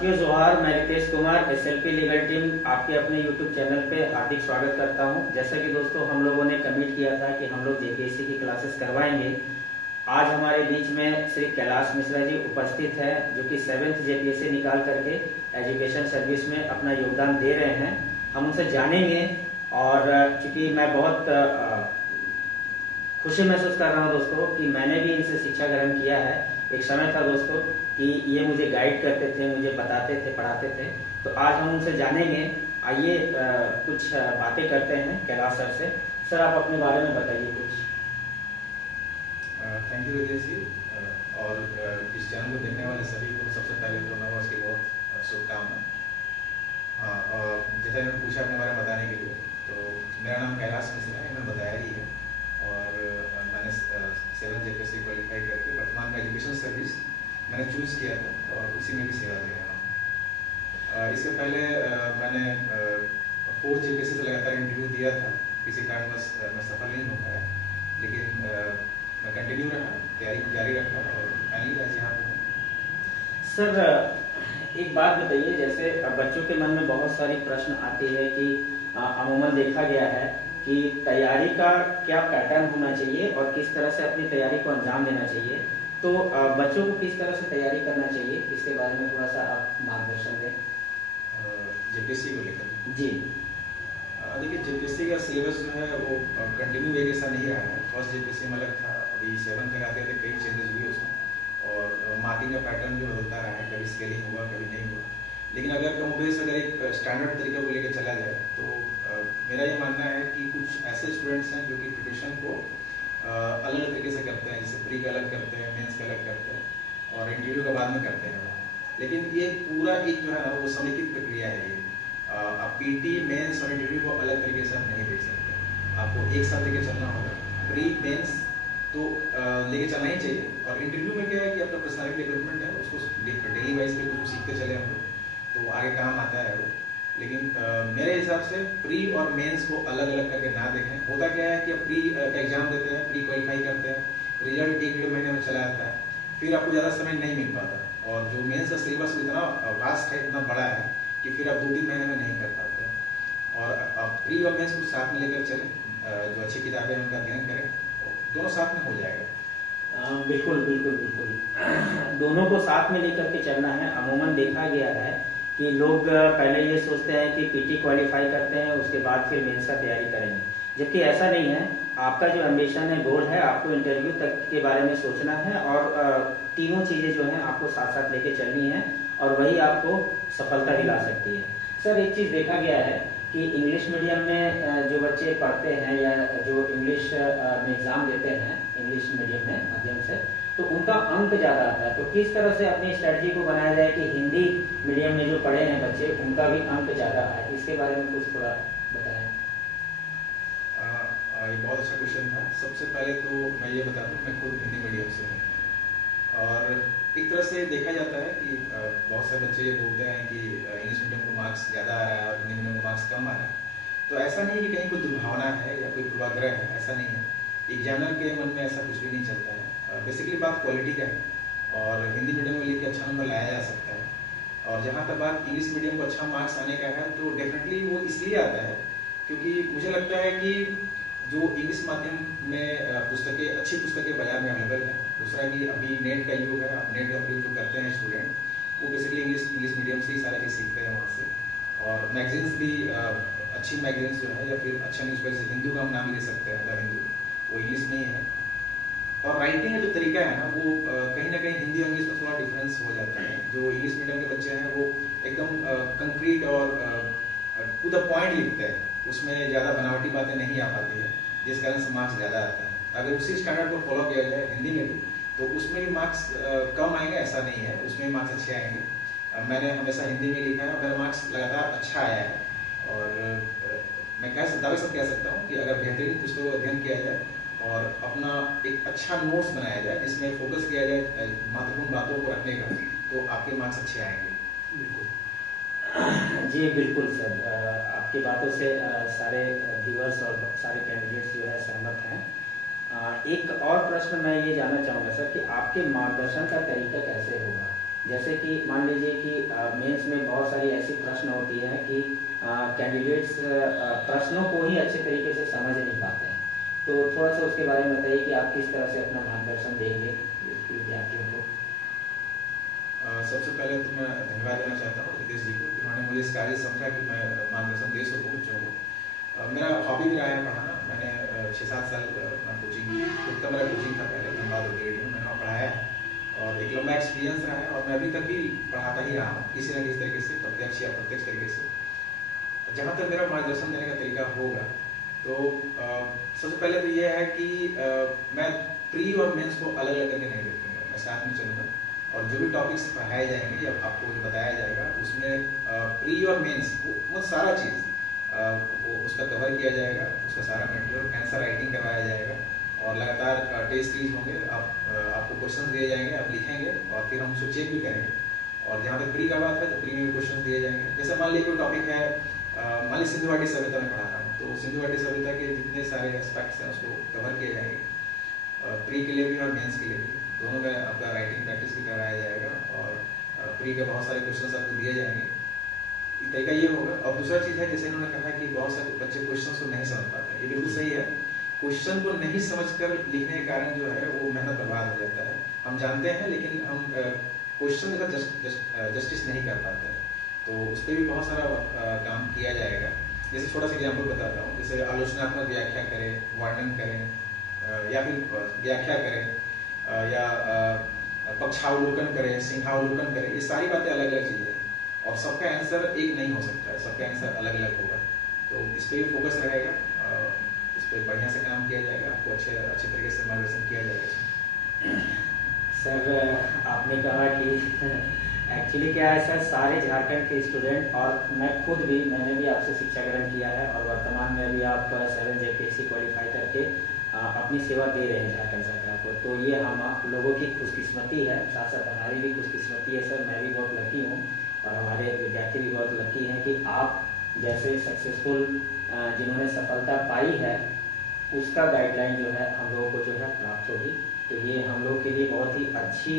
साथियों जोहार, मैं Ritesh Kumar SLP legal team आपके अपने यूट्यूब चैनल पे हार्दिक स्वागत करता हूं। जैसा कि दोस्तों हम लोगों ने कमिट किया था कि हम लोग जेपीएससी की क्लासेस करवाएंगे। आज हमारे बीच में श्री कैलाश मिश्रा जी उपस्थित है, जो कि 7th जेपीएससी निकाल करके एजुकेशन सर्विस में अपना योगदान दे रहे हैं। हम उनसे जानेंगे और चूंकि मैं बहुत खुशी महसूस कर रहा हूँ दोस्तों कि मैंने भी इनसे शिक्षा ग्रहण किया है। एक समय था दोस्तों कि ये मुझे गाइड करते थे, मुझे बताते थे, पढ़ाते थे। तो आज हम उनसे जानेंगे। आइए कुछ बातें करते हैं कैलाश सर से। सर आप अपने बारे में बताइए कुछ। थैंक यू रितेश जी। और इस चैनल को देखने वाले सभी को सबसे पहले तो नववर्ष की बहुत शुभकामनाएं। हाँ, और जैसा इन्होंने पूछा अपने बारे में बताने के लिए, तो मेरा नाम कैलाश मिश्रा है, इन्होंने बताया ही है। और मैंने 7th जेपीएससी क्वालिफाई करके वर्तमान में एजुकेशन सर्विस मैंने चूज किया था और उसी में भी सेवा दे रहा हूँ। इससे पहले मैंने 4th जेपीएससी से लगातार इंटरव्यू दिया था, किसी कारणवश मैं सफल नहीं हो पाया, लेकिन मैं कंटिन्यू रहा, तैयारी जारी रखा और फाइनली आज यहाँ पे हूँ। सर एक बात बताइए, जैसे बच्चों के मन में बहुत सारी प्रश्न आती है कि अमूमन देखा गया है कि तैयारी का क्या पैटर्न होना चाहिए और किस तरह से अपनी तैयारी को अंजाम देना चाहिए। तो बच्चों को किस तरह से तैयारी करना चाहिए, इसके बारे में थोड़ा सा आप मार्गदर्शन दें। जेपीएससी को लेकर जी देखिए, जेपीएससी का सिलेबस जो है वो कंटिन्यू एक ऐसा नहीं रहा है। फर्स्ट जेपीएससी में अलग था, अभी 7th तक आते कई चेंजेस हुए उसमें, और मार्किंग का पैटर्न भी बदलता रहा है, कभी स्केलिंग हुआ कभी नहीं हुआ। लेकिन अगर कमोबेश अगर एक स्टैंडर्ड तरीके को लेकर चला जाए तो मेरा ये मानना है कि कुछ ऐसे स्टूडेंट्स हैं जो कि प्रिपरेशन को अलग अलग तरीके से करते हैं, जैसे प्री का अलग करते हैं, मेंस का अलग करते हैं और इंटरव्यू का बाद में करते हैं। लेकिन ये पूरा एक जो है ना वो समेकित प्रक्रिया है। ये आप पीटी, मेंस और इंटरव्यू को अलग तरीके से आप नहीं देख सकते, आपको एक साथ लेके चलना होगा। प्री मेंस तो लेके चलना ही चाहिए, और इंटरव्यू में क्या है कि आपका पर्सनालिटी डेवलपमेंट है, उसको डेली वाइज पे कुछ सीखते चले हम लोग, तो आगे काम आता है वो। लेकिन मेरे हिसाब से प्री और मेंस को अलग अलग करके ना देखें। होता क्या है कि आप प्री का एग्जाम देते हैं, प्री क्वालिफाई करते हैं, रिजल्ट 1-1.5 महीने में चला जाता है, फिर आपको ज़्यादा समय नहीं मिल पाता, और जो मेंस का सिलेबस इतना वास्ट है, इतना बड़ा है कि फिर आप 2-3 महीने में नहीं कर पाते हैं। और आप प्री और मेंस को साथ में लेकर चलें, जो अच्छी किताबें हैं उनका अध्ययन करें, दोनों साथ में हो जाएगा। बिल्कुल बिल्कुल बिल्कुल, दोनों को साथ में लेकर के चलना है। अमूमन देखा गया है कि लोग पहले ये सोचते हैं कि पीटी क्वालिफाई करते हैं, उसके बाद फिर मेंस का तैयारी करेंगे, जबकि ऐसा नहीं है। आपका जो एम्बिशन है, गोल है, आपको इंटरव्यू तक के बारे में सोचना है, और तीनों चीजें जो हैं आपको साथ साथ लेके चलनी है, और वही आपको सफलता दिला सकती है। सर एक चीज देखा गया है कि इंग्लिश मीडियम में जो बच्चे पढ़ते हैं या जो इंग्लिश में एग्जाम देते हैं इंग्लिश मीडियम में माध्यम से, तो उनका अंक ज्यादा आता है। तो किस तरह से अपनी स्ट्रेटजी को बनाया जाए कि हिंदी मीडियम में जो पढ़े हैं बच्चे, उनका भी अंक ज्यादा आए, इसके बारे में कुछ थोड़ा बताएं। ये बहुत अच्छा क्वेश्चन था। सबसे पहले तो मैं ये बता दूं, मैं खुद हिंदी मीडियम से हूँ, और एक तरह से देखा जाता है कि बहुत सारे बच्चे ये बोलते हैं कि इंग्लिश मीडियम को मार्क्स ज़्यादा आ रहा है और हिंदी मीडियम को मार्क्स कम आ रहा है। तो ऐसा नहीं है कि कहीं कोई दुर्भावना है या कोई पूर्वाग्रह है, ऐसा नहीं है। एग्जामिनर के मन में ऐसा कुछ भी नहीं चलता है। बेसिकली बात क्वालिटी का है, और हिंदी मीडियम में लेके अच्छा नंबर लाया जा सकता है। और जहाँ तक बात इंग्लिश मीडियम को अच्छा मार्क्स आने का है, तो डेफिनेटली वो इसलिए आता है क्योंकि मुझे लगता है कि जो इंग्लिश माध्यम में पुस्तकें, अच्छी पुस्तकें बाजार में अवेलेबल है। दूसरा कि अभी नेट का युग है, आप नेट का प्रयोग जो करते हैं स्टूडेंट, वो बेसिकली इंग्लिश मीडियम से ही सारा चीज़ सीखते हैं वहाँ से। और मैगजीन्स भी अच्छी मैगजीन्स जो है, या फिर अच्छा न्यूज़पेपर, जैसे हिंदू का हम नाम ले सकते हैं, द हिंदू, वो इंग्लिश में ही है। और राइटिंग का जो तरीका है ना, वो कहीं ना कहीं हिंदी और इंग्लिश में थोड़ा डिफरेंस हो जाता है। जो इंग्लिश मीडियम के बच्चे हैं वो एकदम कंक्रीट और टू द पॉइंट लिखते हैं, उसमें ज़्यादा बनावटी बातें नहीं आ पाती है, जिस कारण से मार्क्स ज़्यादा आता है। अगर उसी स्टैंडर्ड को फॉलो किया जाए हिंदी में भी, तो उसमें भी मार्क्स कम आएंगे, ऐसा नहीं है, उसमें भी मार्क्स अच्छे आएंगे। मैंने हमेशा हिंदी में लिखा है और मेरा मार्क्स लगातार अच्छा आया है। और मैं दावे से कह सकता हूँ कि अगर बेहतरीन पुस्तकों का अध्ययन किया जाए और अपना एक अच्छा नोट्स बनाया जाए, जिसमें फोकस किया जाए महत्वपूर्ण बातों को रखने का, तो आपके मार्क्स अच्छे आएंगे। बिल्कुल जी, बिल्कुल सर, आपकी बातों से सारे व्यूअर्स और सारे कैंडिडेट्स जो है सहमत हैं। एक और प्रश्न मैं ये जानना चाहूँगा सर कि आपके मार्गदर्शन का तरीका कैसे होगा। जैसे कि मान लीजिए कि मेंस कैंडिडेट्स प्रश्नों को ही अच्छे तरीके से समझ नहीं पाते हैं। तो थोड़ा सा उसके बारे में बताइए कि आप किस तरह से अपना मार्गदर्शन देंगे विद्यार्थियों को। सबसे पहले तो मैं धन्यवाद देना चाहता हूँ रितेश जी को कि उन्होंने मुझे इस कार्य समझा कि मैं मार्गदर्शन दे सकूँ बच्चों को। मेरा हॉबी भी रहा है पढ़ाना। मैंने 6-7 साल कोचिंग, खुद का मेरा कोचिंग था पहले धनबाद OPD में, मैंने वहाँ पढ़ाया है और एक लंबा एक्सपीरियंस रहा है और मैं अभी तक भी पढ़ाता ही रहा हूँ किसी न किसी तरीके से, प्रत्यक्ष या अप्रत्यक्ष तरीके से। जहाँ तक मेरा मार्गदर्शन देने का तरीका होगा तो सबसे पहले तो ये है कि मैं प्री और मेंस को अलग अलग करके नहीं देखूंगा, मैं साथ में चलूंगा और जो भी टॉपिक्स पढ़ाए जाएंगे या आपको जो बताया जाएगा उसमें प्री और मेंस वो सारा चीज़ वो उसका कवर किया जाएगा, उसका सारा मटेरियल, आंसर राइटिंग करवाया जाएगा और लगातार टेस्ट सीरीज होंगे। आपको क्वेश्चन दिए जाएंगे, आप लिखेंगे और फिर हम उसको चेक भी करेंगे। और जहाँ तक प्री का बात है तो प्री में भी क्वेश्चन दिए जाएंगे। जैसे मान लीजिए कोई टॉपिक है, मान लीजिए सिंधु घाटी सभ्यता में पढ़ा रहा हूँ, तो सिंधु घाटी सभ्यता के जितने सारे एस्पेक्ट्स हैं उसको कवर किए जाएंगे, प्री के लिए भी और मेंस के लिए भी। दोनों में आपका राइटिंग प्रैक्टिस भी करवाया जाएगा और प्री के बहुत सारे क्वेश्चन आपको दिए जाएंगे। तरीका ये होगा। और दूसरा चीज़ है, जैसे इन्होंने कहा कि बहुत सारे बच्चे क्वेश्चन को नहीं समझ पाते, ये बिल्कुल सही है। क्वेश्चन को नहीं समझकर लिखने के कारण जो है वो मेहनत बर्बाद हो जाता है, हम जानते हैं, लेकिन हम क्वेश्चन का जस्टिस नहीं कर पाते हैं। तो उस पर भी बहुत सारा काम किया जाएगा। जैसे छोटा सा एग्जाम्पल बताता हूँ, जैसे आलोचनात्मक व्याख्या करें, वर्णन करें या फिर व्याख्या करें या पक्षावलोकन करें, सिंहावलोकन करें, ये सारी बातें अलग अलग चीज़ें हैं और सबका आंसर एक नहीं हो सकता है, सबका आंसर अलग अलग होगा। तो इस पर भी फोकस रहेगा, इस पर बढ़िया से काम किया जाएगा, आपको अच्छे तरीके से मार्गदर्शन किया जाएगा। सर आपने कहा कि एक्चुअली क्या है सर, सारे झारखंड के स्टूडेंट और मैं खुद भी, मैंने भी आपसे शिक्षा ग्रहण किया है और वर्तमान में भी आप 7 JPSC क्वालिफाई करके अपनी सेवा दे रहे हैं झारखंड सरकार को। तो ये हम आप लोगों की खुशकिस्मती है, साथ साथ हमारी भी खुशकिस्मती है सर। मैं भी बहुत लकी हूँ और हमारे विद्यार्थी भी बहुत लकी हैं कि आप जैसे सक्सेसफुल जिन्होंने सफलता पाई है उसका गाइडलाइन जो है हम लोगों को जो है प्राप्त होगी। तो ये हम लोग के लिए बहुत ही अच्छी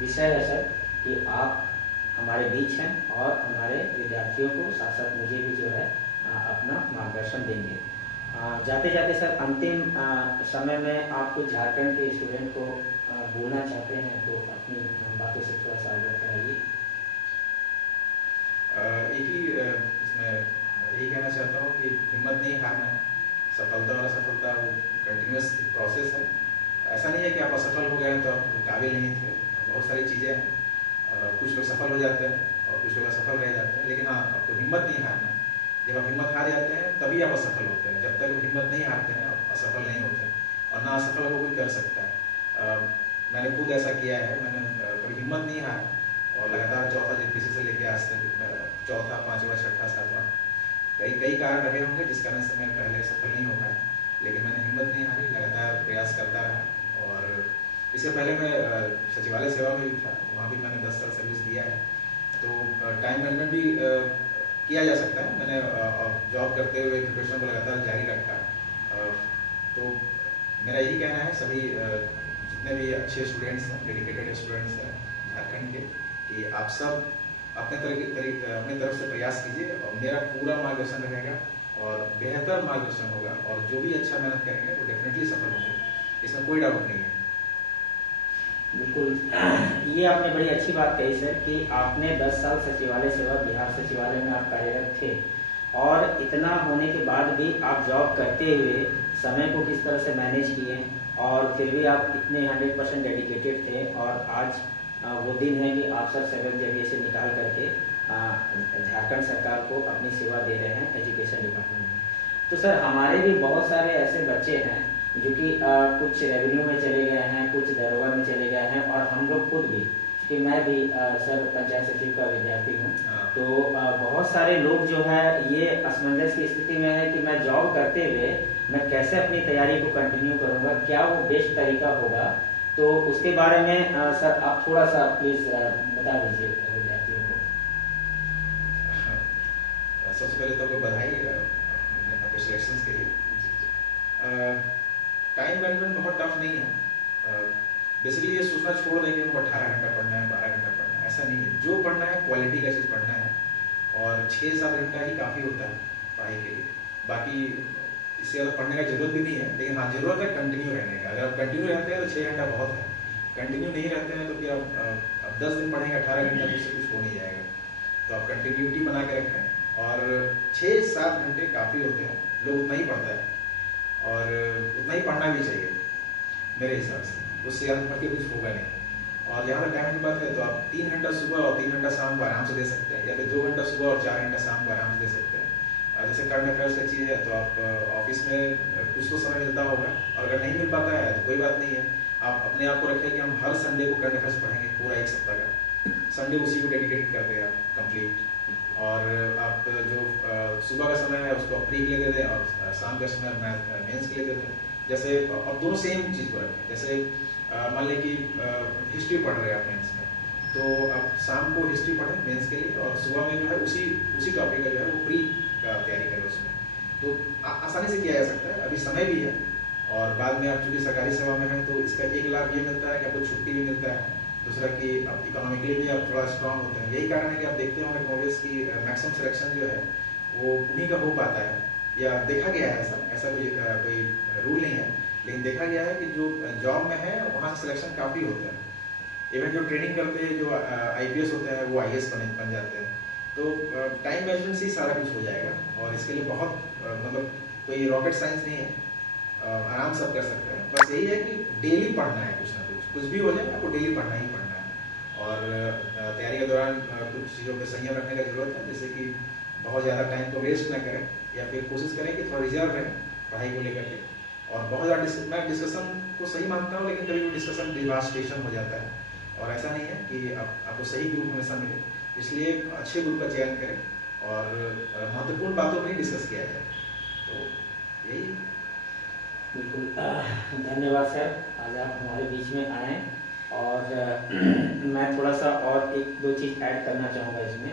विषय है सर कि आप हमारे बीच हैं और हमारे विद्यार्थियों को, साथ साथ मुझे भी जो है अपना मार्गदर्शन देंगे। जाते जाते सर अंतिम समय में आप कुछ झारखंड के स्टूडेंट को बोलना चाहते हैं तो अपनी बातों से थोड़ा सा अवगत कराइए। इसमें यही कहना चाहता हूँ कि हिम्मत नहीं हारना है। सफलता और असफलता वो कंटिन्यूस प्रोसेस है। ऐसा नहीं है कि आप असफल हो गए हैं तो आप काबिल नहीं थे, बहुत सारी चीज़ें हैं। कुछ लोग सफल हो जाते हैं और कुछ लोग असफल रह जाते हैं, लेकिन हाँ आपको हिम्मत नहीं हारना है। जब आप हिम्मत हार जाते हैं तभी आप असफल होते हैं, जब तक आप हिम्मत नहीं हारते हैं आप असफल नहीं होते हैं। और ना असफल को कोई कर सकता है। मैंने खुद ऐसा किया है, मैंने कभी हिम्मत नहीं हारा और लगातार चौथा JPSC से लेके आज तक चौथा, पाँचवा, छठा, सातवां, कई कारण रहे होंगे जिस कारण से मैं पहले सफल नहीं हो पाया, लेकिन मैंने हिम्मत नहीं हारी, लगातार प्रयास करता रहा। और इससे पहले मैं सचिवालय सेवा में भी था, वहाँ भी मैंने 10 साल सर्विस दिया है। तो टाइम मैनेजमेंट भी किया जा सकता है। मैंने जॉब करते हुए प्रिपरेशन को लगातार जारी रखा। तो मेरा यही कहना है सभी जितने भी अच्छे स्टूडेंट्स हैं, डेडिकेटेड स्टूडेंट्स हैं झारखंड के, कि आप सब अपने तरफ से प्रयास कीजिए और मेरा पूरा मार्गदर्शन रहेगा और बेहतर मार्गदर्शन होगा और जो भी अच्छा मेहनत करेंगे वो डेफिनेटली सफल होंगे, इसमें कोई डाउट नहीं है। बिल्कुल, ये आपने बड़ी अच्छी बात कही सर कि आपने 10 साल सचिवालय सेवा, बिहार सचिवालय में आप कार्यरत थे और इतना होने के बाद भी आप जॉब करते हुए समय को किस तरह से मैनेज किए और फिर भी आप इतने 100% डेडिकेटेड थे। और आज वो दिन है कि आप सर 7 JPSC निकाल करके झारखंड सरकार को अपनी सेवा दे रहे हैं एजुकेशन डिपार्टमेंट में। तो सर हमारे भी बहुत सारे ऐसे बच्चे हैं जो कि कुछ रेवेन्यू में चले गए हैं, कुछ दरोगा में चले गए हैं और हम लोग खुद भी, कि मैं भी सर पंचायत सचिव का विद्यार्थी हूँ। तो बहुत सारे लोग जो है ये असमंजस की स्थिति में है कि मैं जॉब करते हुए मैं कैसे अपनी तैयारी को कंटिन्यू करूँगा, क्या वो बेस्ट तरीका होगा। तो उसके बारे में सर आप थोड़ा सा प्लीज बता दीजिए विद्यार्थियों को। सबसे पहले तो आपको बधाई आपके सिलेक्शंस के लिए। टाइम मैनेजमेंट बहुत टफ नहीं है। बेसिकली ये सोचना छोड़ दें कि उनको 18 घंटा पढ़ना है, 12 घंटा पढ़ना है, ऐसा नहीं है। जो पढ़ना है क्वालिटी का चीज़ पढ़ना है और 6-7 घंटा ही काफ़ी होता है पढ़ाई के लिए। बाकी इससे ज़्यादा पढ़ने का जरूरत भी नहीं है, लेकिन हाँ जरूरत है कंटिन्यू रहने का। अगर आप कंटिन्यू रहते हैं तो 6 घंटा बहुत है, कंटिन्यू नहीं रहते हैं तो फिर आप 10 दिन पढ़ेंगे 18 घंटा तो उससे कुछ हो नहीं जाएगा। तो आप कंटिन्यूटी बना के रखें और 6-7 घंटे काफ़ी होते हैं, लोग उतना ही पढ़ता है और उतना ही पढ़ना भी चाहिए मेरे हिसाब से, उससे ज़्यादा पढ़ के कुछ होगा नहीं। और जहाँ तक टाइम की बात है तो आप 3 घंटा सुबह और 3 घंटा शाम को आराम से दे सकते हैं, या फिर 2 घंटा सुबह और 4 घंटा शाम को आराम से दे सकते हैं। जैसे करंट अफेयर्स का चीज़ है तो आप ऑफिस में कुछ तो समय मिलता होगा, और अगर नहीं मिल पाता है तो कोई बात नहीं है, आप अपने आप को रखें कि हम हर संडे को करंट अफेयर्स पढ़ेंगे पूरा 1 सप्ताह का, संडे उसी को डेडिकेट कर दें आप कंप्लीट। और आप जो सुबह का समय है उसको प्री के लिए दे दें और शाम का समय मेंस के लिए दे दें। जैसे अब दोनों सेम चीज़ को रखें, जैसे मान लें कि हिस्ट्री पढ़ रहे हैं आप मेंस में, तो आप शाम को हिस्ट्री पढ़ें मेंस के लिए, और सुबह में जो है उसी टॉपिक का जो है वो प्री का तैयारी करें उसमें। तो आसानी से किया जा सकता है, अभी समय भी है, और बाद में आप चूंकि सरकारी सेवा में हैं तो इसका एक लाभ ये मिलता है कि आपको छुट्टी भी मिलता है, दूसरा कि आप इकोनॉमिकली भी आप थोड़ा स्ट्रांग होते हैं। यही कारण है कि आप देखते होंगे कॉलेज की मैक्सिमम सिलेक्शन जो है वो उन्हीं का हो पाता है, या देखा गया है ऐसा कोई रूल नहीं है, लेकिन देखा गया है कि जो जॉब में है वहाँ सिलेक्शन काफ़ी होते हैं। इवन जो ट्रेनिंग करते हैं, जो IPS होते हैं वो IAS बन जाते हैं। तो टाइम मैनेजमेंट से ही सारा कुछ हो जाएगा, और इसके लिए बहुत मतलब कोई रॉकेट साइंस नहीं है, आराम से आप कर सकते हैं। बस यही है कि डेली पढ़ना है, कुछ ना कुछ भी हो जाए आपको डेली पढ़ना ही पढ़ना है। और तैयारी के दौरान कुछ चीज़ों पर संयम रखने की जरूरत है, जैसे कि बहुत ज़्यादा टाइम को वेस्ट ना करें, या फिर कोशिश करें कि थोड़ा रिजर्व रहें पढ़ाई को लेकर के। और बहुत ज़्यादा मैं डिस्कशन को सही मानता हूँ, लेकिन कभी भी डिस्कशन डिवास्टेशन हो जाता है, और ऐसा नहीं है कि आपको सही ग्रुप हमेशा मिले, इसलिए अच्छे ग्रुप का चयन करें और महत्वपूर्ण बातों में ही डिस्कस किया जाए। तो यही। बिल्कुल धन्यवाद सर, आज आप हमारे बीच में आए, और मैं थोड़ा सा और 1-2 चीज़ ऐड करना चाहूँगा इसमें,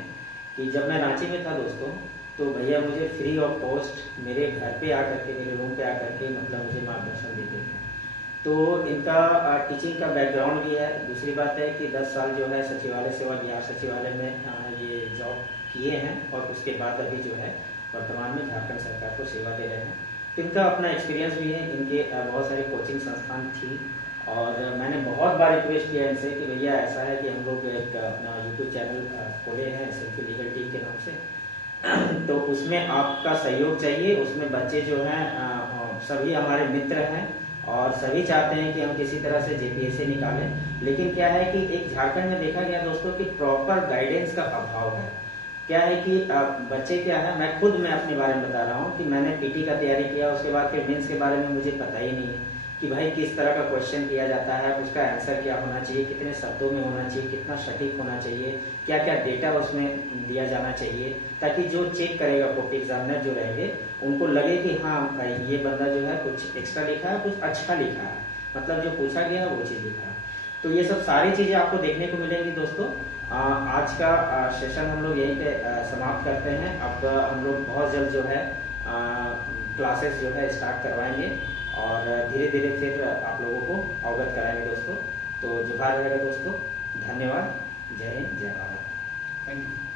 कि जब मैं रांची में था दोस्तों, तो भैया मुझे फ्री ऑफ कॉस्ट मेरे घर पे आकर के, मेरे रूम पे आकर के मतलब मुझे मार्गदर्शन देते थे। तो इनका टीचिंग का बैकग्राउंड भी है। दूसरी बात है कि 10 साल जो है सचिवालय सेवा बिहार सचिवालय में ये जॉब किए हैं, और उसके बाद अभी जो है वर्तमान में झारखंड सरकार को सेवा दे रहे हैं। तो इनका अपना एक्सपीरियंस भी है, इनके बहुत सारी कोचिंग संस्थान थी, और मैंने बहुत बार रिक्वेस्ट किया इनसे कि भैया ऐसा है कि हम लोग एक अपना यूट्यूब चैनल खोले हैं SLP लीगल टीम के नाम से, तो उसमें आपका सहयोग चाहिए। उसमें बच्चे जो हैं सभी हमारे मित्र हैं, और सभी चाहते हैं कि हम किसी तरह से JPSA निकालें, लेकिन क्या है कि एक झारखंड में देखा गया दोस्तों कि प्रॉपर गाइडेंस का अभाव है। क्या है कि बच्चे क्या है, मैं अपने बारे में बता रहा हूँ कि मैंने PT का तैयारी किया, उसके बाद फिर मेंस के बारे में मुझे पता ही नहीं है कि भाई किस तरह का क्वेश्चन किया जाता है, उसका आंसर क्या होना चाहिए, कितने शब्दों में होना चाहिए, कितना सटीक होना चाहिए, क्या क्या डेटा उसमें दिया जाना चाहिए, ताकि जो चेक करेगा पोस्ट एग्जामिनर जो रहेंगे उनको लगे कि हाँ भाई ये बंदा जो है कुछ एक्स्ट्रा लिखा है, कुछ अच्छा लिखा है, मतलब जो पूछा गया है वो चीज़ लिखा है। तो ये सब सारी चीज़ें आपको देखने को मिलेंगी दोस्तों। आज का सेशन हम लोग यहीं पे समाप्त करते हैं। अब हम लोग बहुत जल्द जो है क्लासेस जो है स्टार्ट करवाएंगे, और धीरे धीरे फिर आप लोगों को अवगत कराएंगे दोस्तों। तो जुहार रहेगा दोस्तों, धन्यवाद, जय हिंद, जय भारत। Thank you.